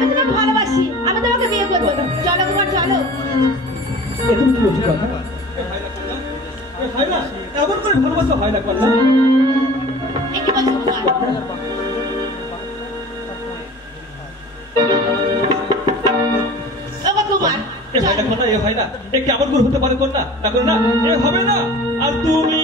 আমি তোমাকে ভালোবাসি, আমি তোমাকে বিয়ে করবো। চলো কুমার চলো। তুমি কি বলছো কথা? হয় না এমন করে ভালোবাসা হয় না কথা। কি বলছো কুমার? কুমার এ হয় না কথা, এ হয় না, এ কেমন করে হতে পারে কন্যা? না করে না, এ হবে না। আর তুমি